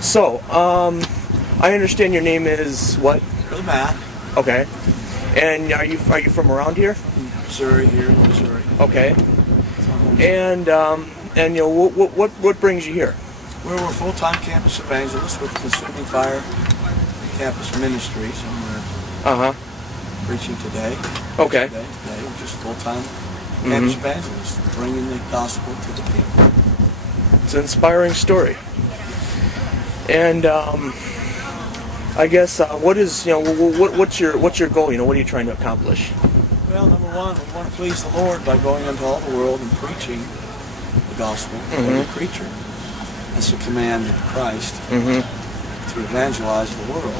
So, I understand your name is what? Matt. Okay. And are you from around here? Missouri, here in Missouri. Okay. And you know, what brings you here? We're full-time campus evangelists with Consuming Fire Campus Ministries, and we're preaching today. Okay. Today, we're just full-time campus evangelists, bringing the gospel to the people. It's an inspiring story. And I guess what's your goal? You know, what are you trying to accomplish? Well, number one, we want to please the Lord by going into all the world and preaching the gospel to every creature. That's a command of Christ to evangelize the world,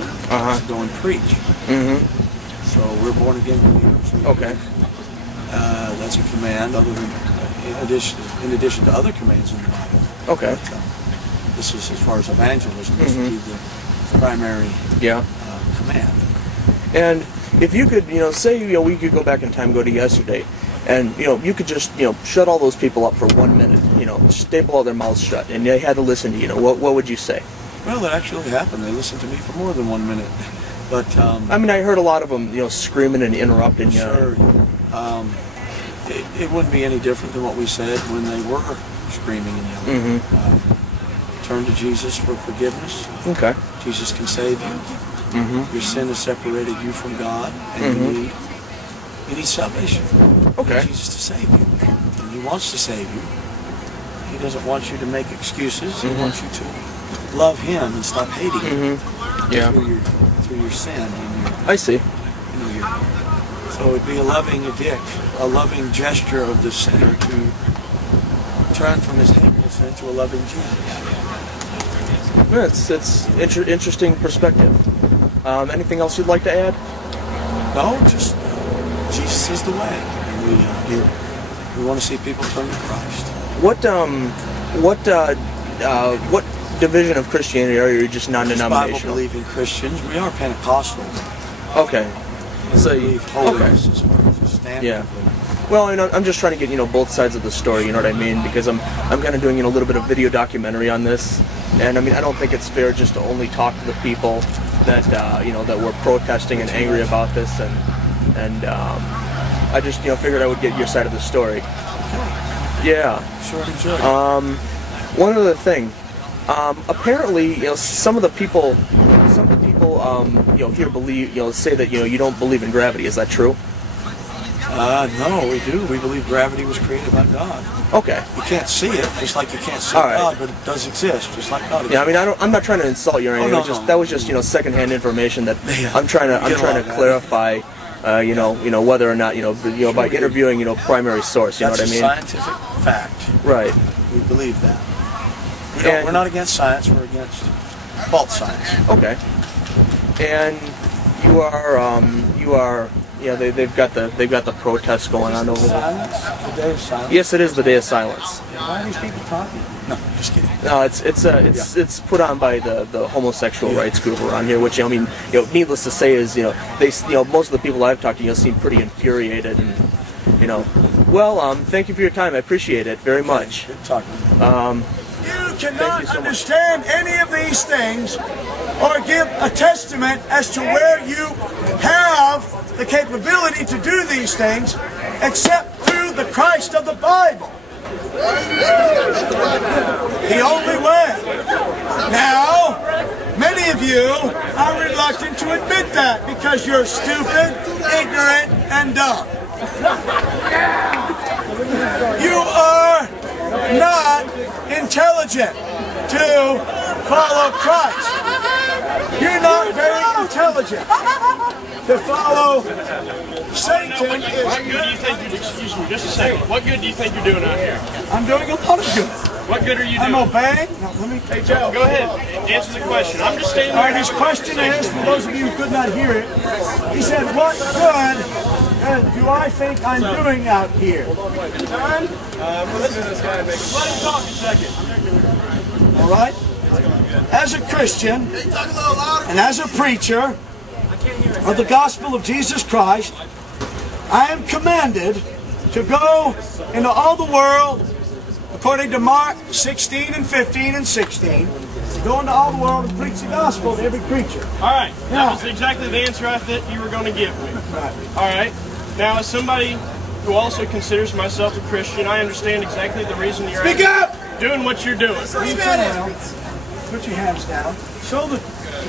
to go and preach. So we're born again believers. Okay. That's a command, other than in addition to other commands in the Bible. Okay. But, this is as far as evangelism. This would be the primary command. And if you could, you know, say, you know, we could go back in time, go to yesterday, and you know, you could just, you know, shut all those people up for 1 minute, you know, staple all their mouths shut, and they had to listen to you. Know, what would you say? Well, it actually happened. They listened to me for more than 1 minute. But I mean, I heard a lot of them, you know, screaming and interrupting you. Sure. It wouldn't be any different than what we said when they were screaming and yelling. Turn to Jesus for forgiveness. Okay. Jesus can save you. Your sin has separated you from God, and you need salvation. Okay. You need Jesus to save you, and He wants to save you. He doesn't want you to make excuses. He wants you to love Him and stop hating Him through your sin. And your, I see. You know, so it'd be a loving gesture of the sinner to turn from his hateful sin to a loving Jesus. Yeah, it's interesting perspective. Anything else you'd like to add? No, just Jesus is the way, and we want to see people turn to Christ. What division of Christianity are you? Just non-denominational? Bible-believing Christians. We are Pentecostal. Okay. So we believe holiness as far as a standard. Yeah. Well, you know, I'm just trying to get, you know, both sides of the story. You know what I mean? Because I'm kind of doing, you know, a little bit of video documentary on this, and I mean, I don't think it's fair just to only talk to the people that you know, that were protesting and angry about this, and I just, you know, figured I would get your side of the story. Yeah. Sure. One other thing. Apparently, you know, some of the people, you know, here believe, you know, say that, you know, you don't believe in gravity. Is that true? No, we do. We believe gravity was created by God. Okay. You can't see it, just like you can't see God, but it does exist, just like God exists. Yeah, I mean, I'm not trying to insult you or anything. That was just, you know, secondhand information that I'm trying to clarify. You know, whether or not, you know, by interviewing, you know, primary source. You know what I mean? That's a scientific fact. Right. We believe that. We're not against science. We're against false science. Okay. And you are. Yeah, they've got the protests going on over there. The day of silence. Yes, it is the day of silence. Why are these people talking? No, just kidding. No, it's put on by the homosexual rights group around here, which, I mean, you know, needless to say is, you know, most of the people I've talked to, you know, seem pretty infuriated, and, you know, well, thank you for your time. I appreciate it very much. Good talking. You cannot understand any of these things or give a testament as to where you have the capability to do these things except through the Christ of the Bible. The only way. Now, many of you are reluctant to admit that because you're stupid, ignorant, and dumb. You are not intelligent to follow Christ. You're not very intelligent to follow Satan. What good do you think you're, excuse me, just a second. What good do you think you're doing out here? I'm doing a lot of good. What good are you doing? I'm obeying. Now, let me Hey, Joe, go ahead. Answer the question. I'm just standing All there. right, his question is, for those of you who could not hear it, he said, what good do I think I'm doing out here? Listen to this guy. Let him talk a second. All right? As a Christian and as a preacher of the gospel of Jesus Christ, I am commanded to go into all the world, according to Mark 16 and 15 and 16, Go into all the world and preach the gospel to every creature. All right. Yeah. That was exactly the answer I thought you were going to give me. Right. All right. Now, as somebody who also considers myself a Christian, I understand exactly the reason you're doing what you're doing. Put your hands down. Show the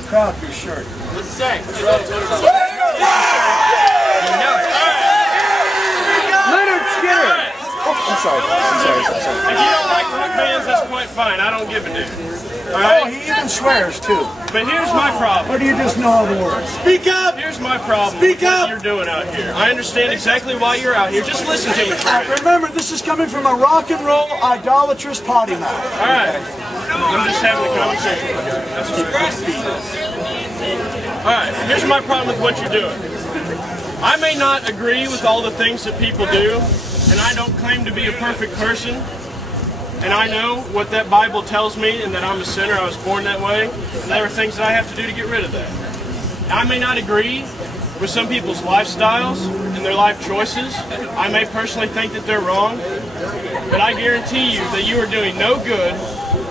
crowd your shirt. What's it say? Leonard Skinner! Oh, I'm sorry. If you don't like rock bands, that's quite fine. I don't give a damn. All Oh, right? he even swears too. But here's my problem. Or do you just know all the words? Speak up! Here's my problem with what you're doing out here. I understand exactly why you're out here. Just listen to me for a minute. Remember, this is coming from a rock and roll idolatrous potty mouth. All right. I'm just having a conversation. All right. Here's my problem with what you're doing. I may not agree with all the things that people do, and I don't claim to be a perfect person. And I know what that Bible tells me, and that I'm a sinner. I was born that way. And there are things that I have to do to get rid of that. I may not agree with some people's lifestyles and their life choices. I may personally think that they're wrong. But I guarantee you that you are doing no good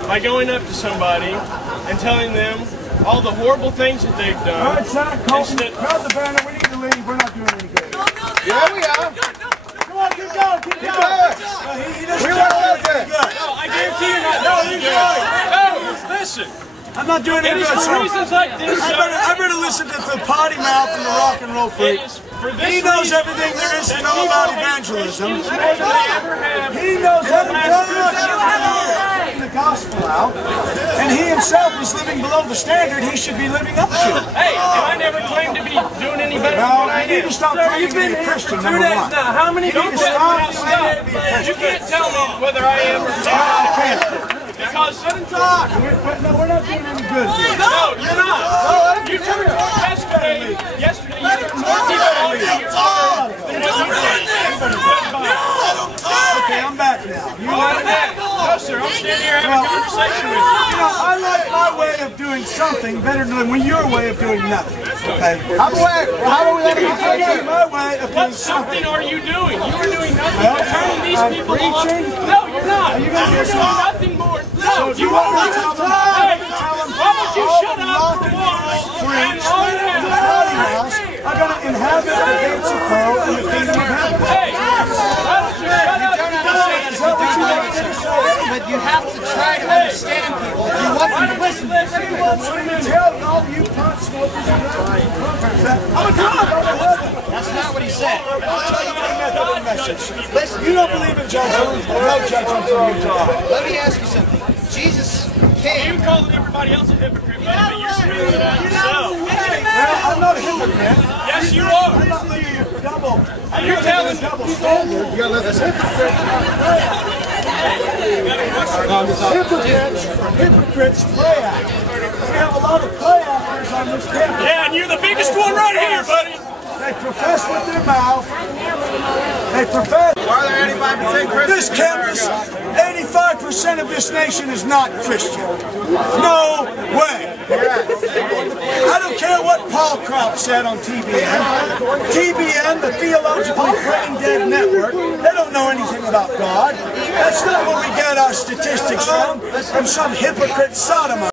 by going up to somebody and telling them all the horrible things that they've done. All right, Senator Colton, grab the banner. We need to leave. We're not doing any good. Yeah, we are. Come on, keep going. Keep going. He doesn't We do want to anything listen. good. No, I guarantee you're not doing good. No, listen. I'm not doing It any is good, for sir. reasons like this, I better listen to the potty mouth and the rock and roll freak. It is for this He knows reason everything there is to that know people about hate evangelism. Christians more than they ever have. He knows in the everything last about the gospel out, and he himself is living below the standard he should be living up to. Hey, and I never claimed to be doing any better than Now, what I you need am. to stop claiming to be a Christian, number one. How many You need to stop claiming to be a Christian. You can't tell me whether I am or I not. can't. Because talk. No, we're not doing any good here. No, you're not. You told yesterday you were more people on here than what you did. Okay, I'm back now. You like that? No, sir. I'm standing here having a conversation with you. You know, I like my way of doing something better than your way of doing nothing. Okay? How about we let him I like my way of doing What something. something are you doing? You are doing nothing Well, but turning these I'm people off. preaching. No, you're not. Are you gonna You're listen? doing nothing more. No, So you want me are to tell them? Hey, Tell them why don't you all shut the up rock for and once freaks and own in the it? party house are going to inhabit the gates of hell in the kingdom of heaven. Hey, why don't you shut up? Is that what you want me to say? But you have to try to understand people. You want them to listen. He wants me to tell all you pot smokers and trumpers that I'm a God. That's not what he said. I'll tell you my method and message. Listen, you don't believe in judgment. No judgment from you today. Let me ask you something. Jesus came. You calling everybody else a hypocrite, buddy, but you're screwing it out yourself. Well, I'm not a hypocrite. Yes, you are. I'm not living a double. I'm You're not telling living a double standard. You gotta listen. Hypocrites play act. We have a lot of play actors on this campus. Yeah, and you're the biggest one right here, buddy. They profess with their mouth. They profess. Why are there 85% Christians? This campus, 85% of this nation is not Christian. No way. I don't care what Paul Kraut said on TBN. TBN, the Theologically Brain Dead Network, they don't know anything about God. That's not where we get our statistics from some hypocrite sodomite.